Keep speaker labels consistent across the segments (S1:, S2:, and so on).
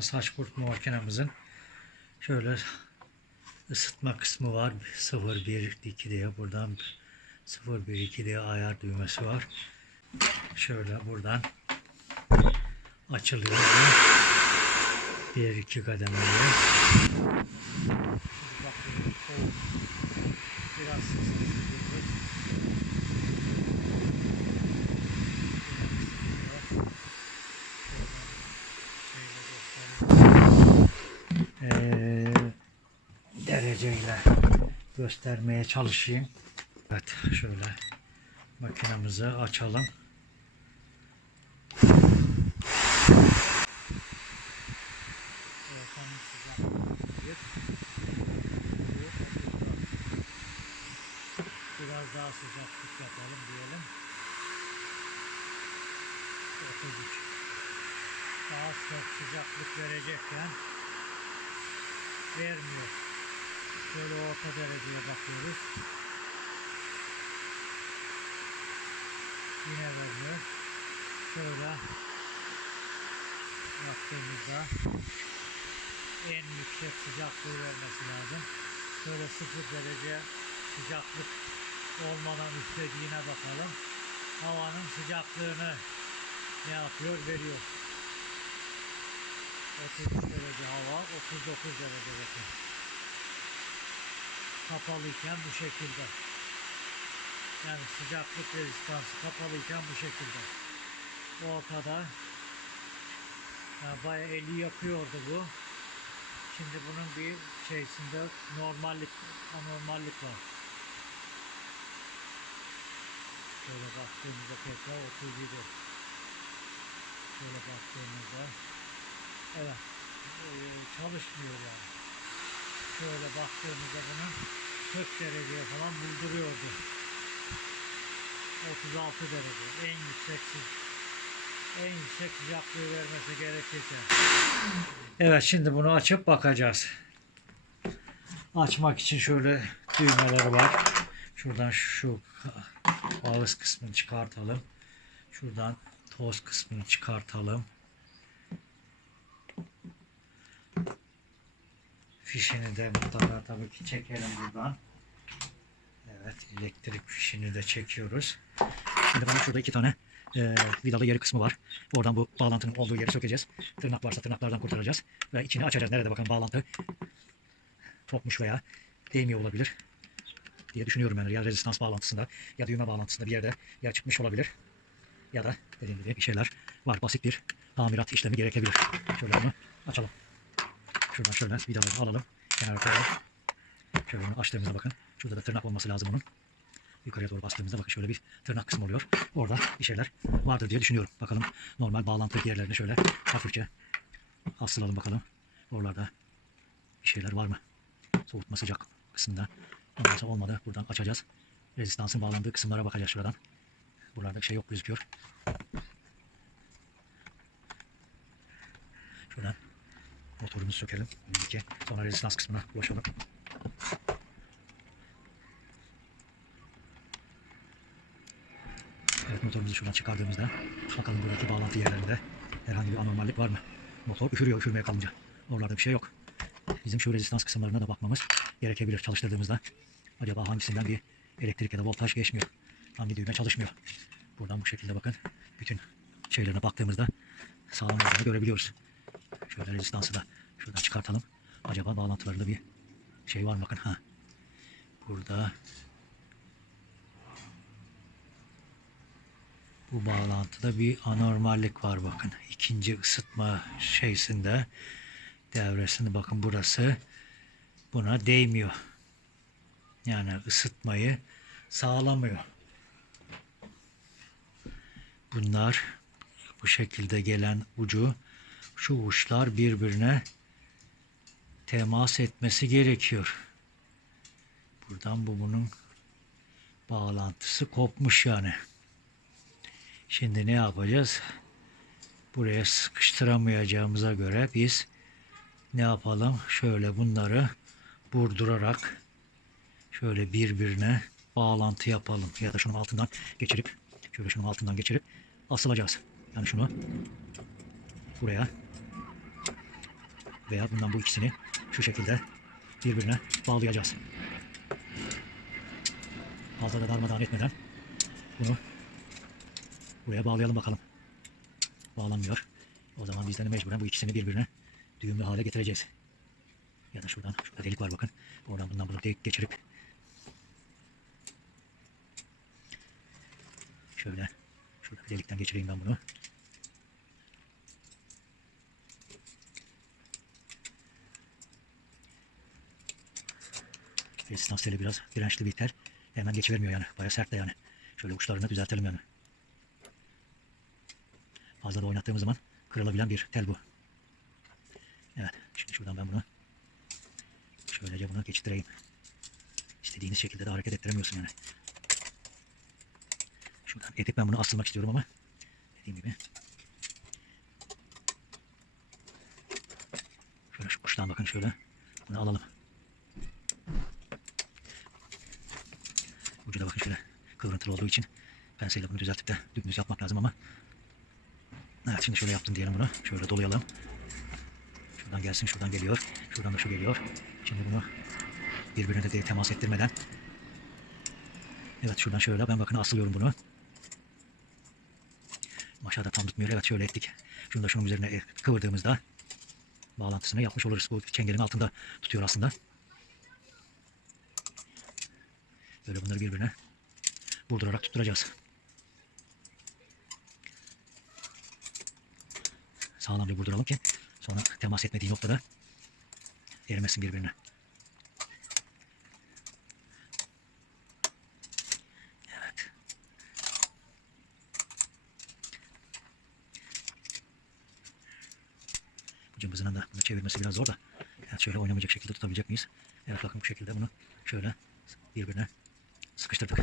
S1: Saç kurutma makinemizin şöyle ısıtma kısmı var. 0 1 2 diye buradan 0 1 2 diye ayar düğmesi var. Şöyle buradan açılıyor. Bir iki kademeli. Biraz ısıtıyoruz. Dereceyle göstermeye çalışayım. Evet şöyle makinemizi açalım. Biraz daha sıcaklık yapalım diyelim. 33. Daha çok sıcaklık verecekken vermiyor. Şöyle orta dereceye bakıyoruz. Yine vermiyor. Şöyle yaptığımızda en yüksek sıcaklığı vermesi lazım. Şöyle sıfır derece sıcaklık olmadan üstlediğine bakalım. Havanın sıcaklığını ne yapıyor? Veriyor. 33 derece hava, 39 derece bakın. Kapalıyken bu şekilde. Yani sıcaklık rezistansı kapalıyken bu şekilde. Ortada yani bayağı eli yakıyordu bu. Şimdi bunun bir şeysinde normallik, anormallik var. Şöyle baktığımızda tekrar 37. Şöyle baktığımızda Evet. Ee, çalışmıyor yani. Şöyle baktığımızda bunun 40 dereceye falan bulduruyordu. 36 derece. En yüksek en yüksek sıcaklığı vermesi gerekirken. Evet şimdi bunu açıp bakacağız. Açmak için şöyle düğmeleri var. Şuradan şu ağız kısmını çıkartalım. Şuradan toz kısmını çıkartalım. Fişini de mutlaka tabii ki çekelim buradan. Evet elektrik fişini de çekiyoruz. Şimdi bana şurada iki tane e, vidalı yeri kısmı var. Oradan bu bağlantının olduğu yeri sökeceğiz. Tırnak varsa tırnaklardan kurtaracağız. Ve içini açacağız. Nerede bakın bağlantı kopmuş veya değmiyor olabilir diye düşünüyorum ben. Ya rezistans bağlantısında ya düğme bağlantısında bir yerde ya çıkmış olabilir. Ya da dediğim gibi bir şeyler var. Basit bir tamirat işlemi gerekebilir. Şöyle bunu açalım. Şuradan şöyle vidaları alalım. Kenara koyalım. Şöyle bunu açtığımızda bakın. Şurada da tırnak olması lazım bunun. Yukarıya doğru bastığımızda bakın şöyle bir tırnak kısmı oluyor. Orada bir şeyler vardır diye düşünüyorum. Bakalım normal bağlantı yerlerini şöyle hafifçe asılalım bakalım. Oralarda bir şeyler var mı? Soğutma sıcak kısmında. Ondan olmadı. Buradan açacağız. Rezistansın bağlandığı kısımlara bakacağız şuradan. Buralarda bir şey yok gözüküyor. Şuradan motorumuzu sökelim. İki. Sonra rezistans kısmına ulaşalım. Evet motorumuzu şuradan çıkardığımızda bakalım buradaki bağlantı yerlerinde herhangi bir anormallik var mı? Motor üfürüyor üfürmeye kalınca. Oralarda bir şey yok. Bizim şu rezistans kısımlarına da bakmamız gerekebilir çalıştırdığımızda. Acaba hangisinden bir elektrik ya da voltaj geçmiyor. Hangi düğme çalışmıyor. Buradan bu şekilde bakın. Bütün şeylerine baktığımızda sağlam olduğunu görebiliyoruz. Şöyle rezistansı da şuradan çıkartalım. Acaba bağlantılarında bir şey var mı? Bakın ha. Burada bu bağlantıda bir anormallik var bakın. İkinci ısıtma şeysinde devresinde bakın burası buna değmiyor. Yani ısıtmayı sağlamıyor. Bunlar bu şekilde gelen ucu şu uçlar birbirine temas etmesi gerekiyor. Buradan bu bunun bağlantısı kopmuş yani. Şimdi ne yapacağız? Buraya sıkıştıramayacağımıza göre biz ne yapalım? Şöyle bunları vurdurarak şöyle birbirine bağlantı yapalım. Ya da şunun altından geçirip şöyle şunun altından geçirip asılacağız. Yani şunu buraya veya bundan bu ikisini şu şekilde birbirine bağlayacağız. Fazla da darmadağın etmeden bunu buraya bağlayalım bakalım. Bağlanmıyor. O zaman biz de mecburen bu ikisini birbirine düğümlü hale getireceğiz. Ya da şuradan, şurada delik var bakın. Oradan bundan bunu delik geçirip şöyle şurada delikten geçireyim ben bunu. Resistans teli biraz dirençli bir tel. Hemen geçivermiyor yani. Baya sert de yani. Şöyle uçlarını düzeltelim yani. Fazla da oynattığımız zaman kırılabilen bir tel bu. Evet. Şimdi şuradan ben bunu şöylece bunu geçireyim. İstediğiniz şekilde de hareket ettiremiyorsun yani. Şuradan edip ben bunu asılmak istiyorum ama dediğim gibi şöyle şu uçtan bakın şöyle bunu alalım. Ucu da bakın şöyle kıvrıntılı olduğu için penseyle bunu düzeltip de dümdüz yapmak lazım ama Evet şimdi şöyle yaptım diyelim bunu. Şöyle dolayalım. Şuradan gelsin şuradan geliyor. Şuradan da şu geliyor. Şimdi bunu birbirine de temas ettirmeden Evet şuradan şöyle ben bakın asılıyorum bunu. Aşağıda tam tutmuyor. Evet şöyle ettik. Şunu da şunun üzerine e, kıvırdığımızda bağlantısını yapmış oluruz. Bu çengelin altında tutuyor aslında. Böyle bunları birbirine vurdurarak tutturacağız. Sağlamca vurduralım ki sonra temas etmediği noktada erimesin birbirine. Evet. Bu cımbızının da çevirmesi biraz zor da. Evet şöyle oynamayacak şekilde tutabilecek miyiz? Evet bakın bu şekilde bunu şöyle birbirine sıkıştırdık.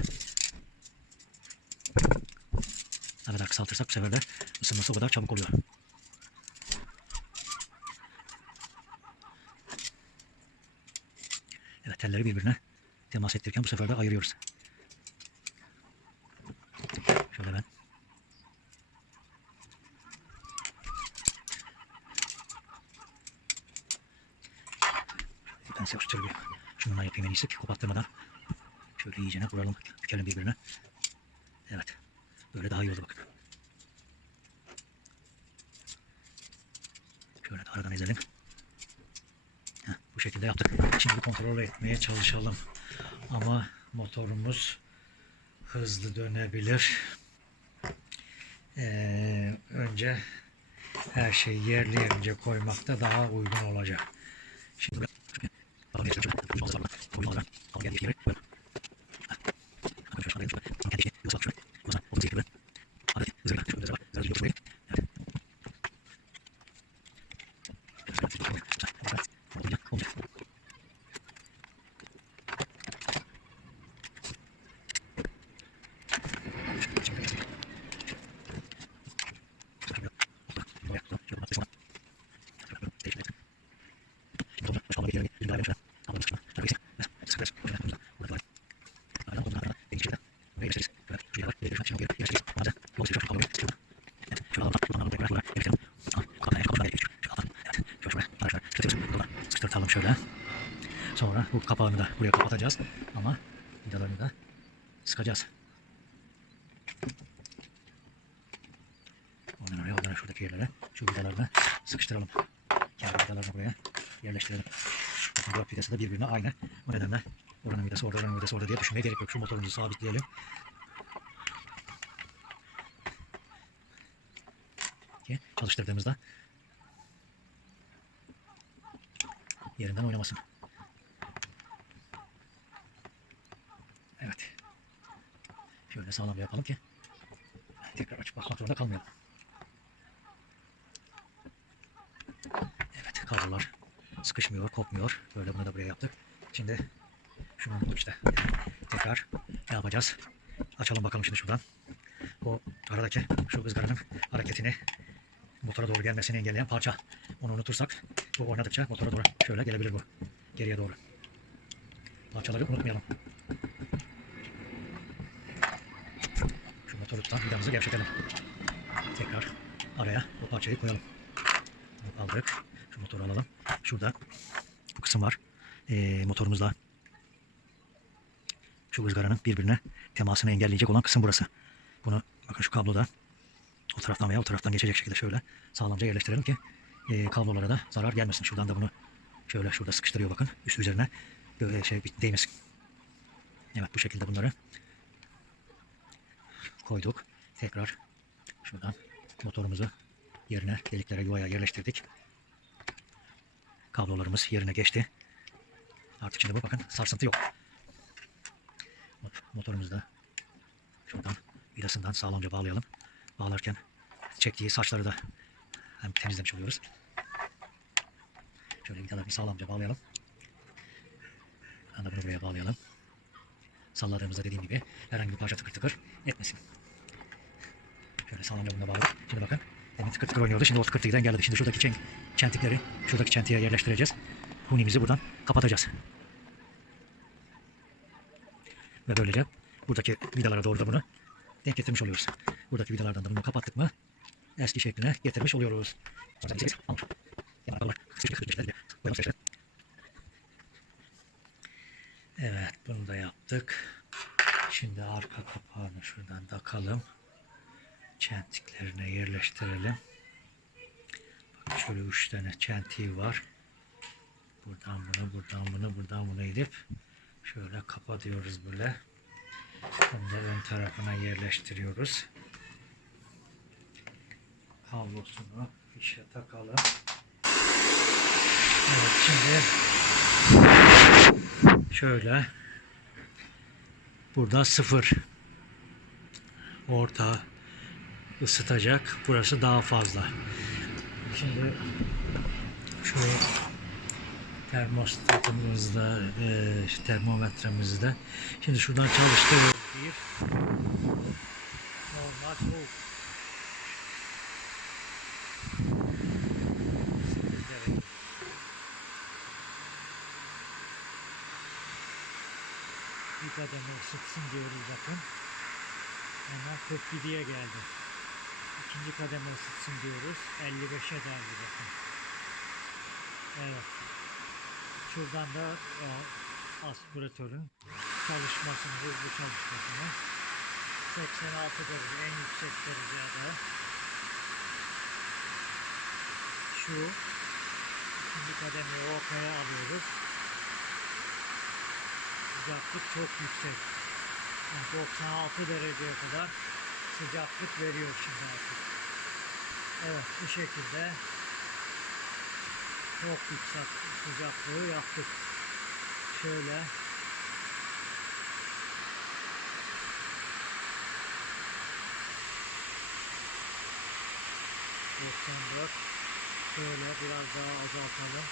S1: Ne kadar kısaltırsak bu sefer de ısınması o kadar çabuk oluyor. Evet telleri birbirine temas ettirirken bu sefer de ayırıyoruz. Şöyle ben. Ben size uçturuyor. Şununla yapayım en iyisi ki kopattırmadan. Şöyle iyicene vuralım. Bükelim birbirine. Evet. Böyle daha iyi oldu bakın. Şöyle aradan ezelim. Heh, bu şekilde yaptık. Şimdi kontrol etmeye çalışalım. Ama motorumuz hızlı dönebilir. Ee, önce her şeyi yerli yerince koymakta daha uygun olacak. Şimdi şöyle. Sonra bu kapağını da buraya kapatacağız. Ama vidalarını da sıkacağız. Ondan oraya, ondan şuradaki yerlere şu vidalarını sıkıştıralım. Kendi vidalarını buraya yerleştirelim. Bakın dört vidası da birbirine aynı. O nedenle oranın vidası orada, oranın vidası orada diye düşünmeye gerek yok. Şu motorumuzu sabitleyelim. Ki çalıştırdığımızda yerinden oynamasın. Evet. Şöyle sağlam bir yapalım ki tekrar açıp bakmak zorunda kalmayalım. Evet kablolar sıkışmıyor, kopmuyor. Böyle bunu da buraya yaptık. Şimdi şunu işte tekrar ne yapacağız? Açalım bakalım şimdi şuradan. O aradaki şu ızgaranın hareketini motora doğru gelmesini engelleyen parça. Onu unutursak bu oynadıkça motora doğru şöyle gelebilir bu. Geriye doğru. Parçaları unutmayalım. Şu motoru tutan vidamızı gevşetelim. Tekrar araya bu parçayı koyalım. Bunu aldık. Şu motoru alalım. Şurada bu kısım var. Ee, motorumuzla şu ızgaranın birbirine temasını engelleyecek olan kısım burası. Bunu bakın şu kabloda o taraftan veya o taraftan geçecek şekilde şöyle sağlamca yerleştirelim ki e, kablolara da zarar gelmesin. Şuradan da bunu şöyle şurada sıkıştırıyor bakın. Üst üzerine böyle şey değmesin. Evet bu şekilde bunları koyduk. Tekrar şuradan motorumuzu yerine deliklere yuvaya yerleştirdik. Kablolarımız yerine geçti. Artık şimdi bu bakın sarsıntı yok. Mot- Motorumuzu da şuradan vidasından sağlamca bağlayalım. Bağlarken çektiği saçları da hem temizlemiş oluyoruz. Şöyle vidalarını sağlamca bağlayalım. Buradan da bunu buraya bağlayalım. Salladığımızda dediğim gibi herhangi bir parça tıkır tıkır etmesin. Şöyle sağlamca bunu da bağladık. Şimdi bakın. Demin tıkır tıkır oynuyordu. Şimdi o tıkırtıyı engelledi. Şimdi şuradaki çen çentikleri şuradaki çentiğe yerleştireceğiz. Hunimizi buradan kapatacağız. Ve böylece buradaki vidalara doğru da bunu denk getirmiş oluyoruz. Buradaki vidalardan da bunu kapattık mı eski şekline getirmiş oluyoruz. Evet bunu da yaptık. Şimdi arka kapağını şuradan takalım. Çentiklerine yerleştirelim. Bak şöyle üç tane çentiği var. Buradan bunu, buradan bunu, buradan bunu edip şöyle kapatıyoruz böyle. Bunu da ön tarafına yerleştiriyoruz. Kablosunu fişe takalım. Evet şimdi şöyle burada sıfır orta ısıtacak. Burası daha fazla. Şimdi şu termostatımızda, e, termometremizde. Şimdi şuradan çalıştırıyoruz. Normal soğuk. Sekiz derece. Kademe ısıtsın diyoruz bakın. Hemen 47'ye geldi. İkinci kademe ısıtsın diyoruz. 55'e geldi bakın. Evet. Şuradan da o aspiratörün çalışmasını, hızlı çalışmasını 86 derece en yüksek derecede şu ikinci kademeyi ortaya alıyoruz. Sıcaklık çok yüksek. Yani 96 dereceye kadar sıcaklık veriyor şimdi artık. Evet bu şekilde çok yüksek sıcaklığı yaptık. Şöyle ...94... ...şöyle biraz daha azaltalım...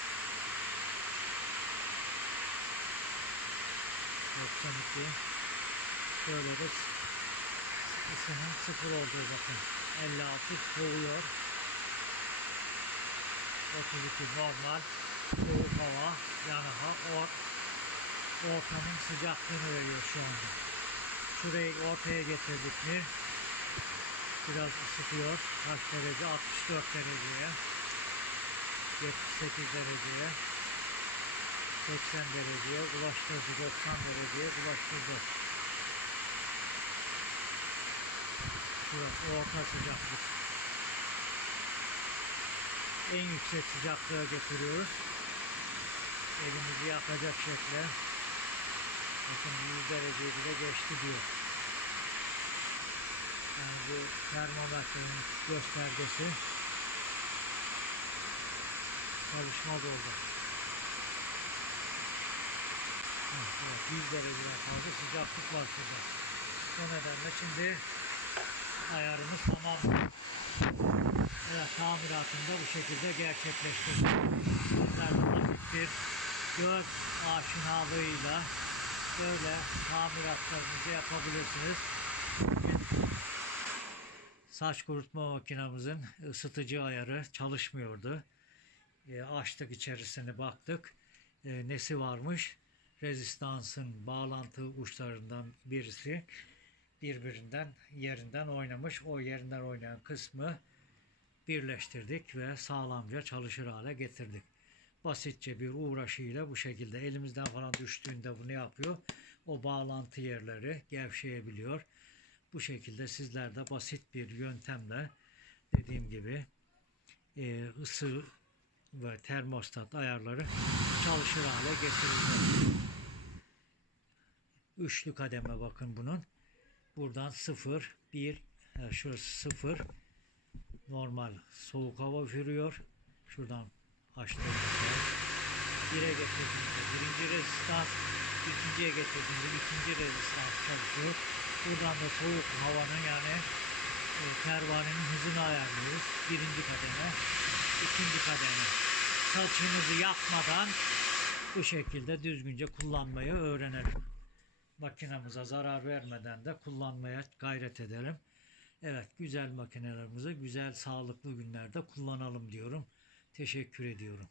S1: ...92... ...şöyle de ısının sıfır olduğu bakın... ...56 soğuyor... 32 normal soğuk hava yani or, ortamın sıcaklığını veriyor şu anda. Şurayı ortaya getirdik mi biraz ısıtıyor. Kaç derece? 64 dereceye 78 dereceye 80 dereceye ulaştırdı 90 dereceye ulaştırdı. Şurası orta sıcaklık en yüksek sıcaklığa getiriyoruz. Elimizi yakacak şekle. Bakın 100 dereceyi bile geçti diyor. Yani bu termometrenin göstergesi çalışmaz oldu. Evet, evet, 100 dereceden fazla sıcaklık var şurada. O nedenle şimdi ayarımız tamam. Evet, tamiratını da bu şekilde gerçekleştirdik. Sizler bir göz aşinalığıyla böyle tamiratlarınızı yapabilirsiniz. Saç kurutma makinamızın ısıtıcı ayarı çalışmıyordu. E, açtık içerisine baktık. E, nesi varmış? Rezistansın bağlantı uçlarından birisi birbirinden yerinden oynamış. O yerinden oynayan kısmı birleştirdik ve sağlamca çalışır hale getirdik. Basitçe bir uğraşıyla bu şekilde elimizden falan düştüğünde bunu yapıyor. O bağlantı yerleri gevşeyebiliyor. Bu şekilde sizler de basit bir yöntemle dediğim gibi e, ısı ve termostat ayarları çalışır hale getirildi. Üçlü kademe bakın bunun. Buradan 0, 1, e, şurası 0. Normal soğuk hava üfürüyor. Şuradan açtığımızda 1'e getirdiğimizde birinci rezistans, ikinciye getirdiğimizde ikinci rezistans çalışıyor. Buradan da soğuk havanın yani e, pervanenin hızını ayarlıyoruz. Birinci kademe, ikinci kademe. Saçımızı yakmadan bu şekilde düzgünce kullanmayı öğrenelim. Makinamıza zarar vermeden de kullanmaya gayret edelim. Evet güzel makinelerimizi güzel sağlıklı günlerde kullanalım diyorum. Teşekkür ediyorum.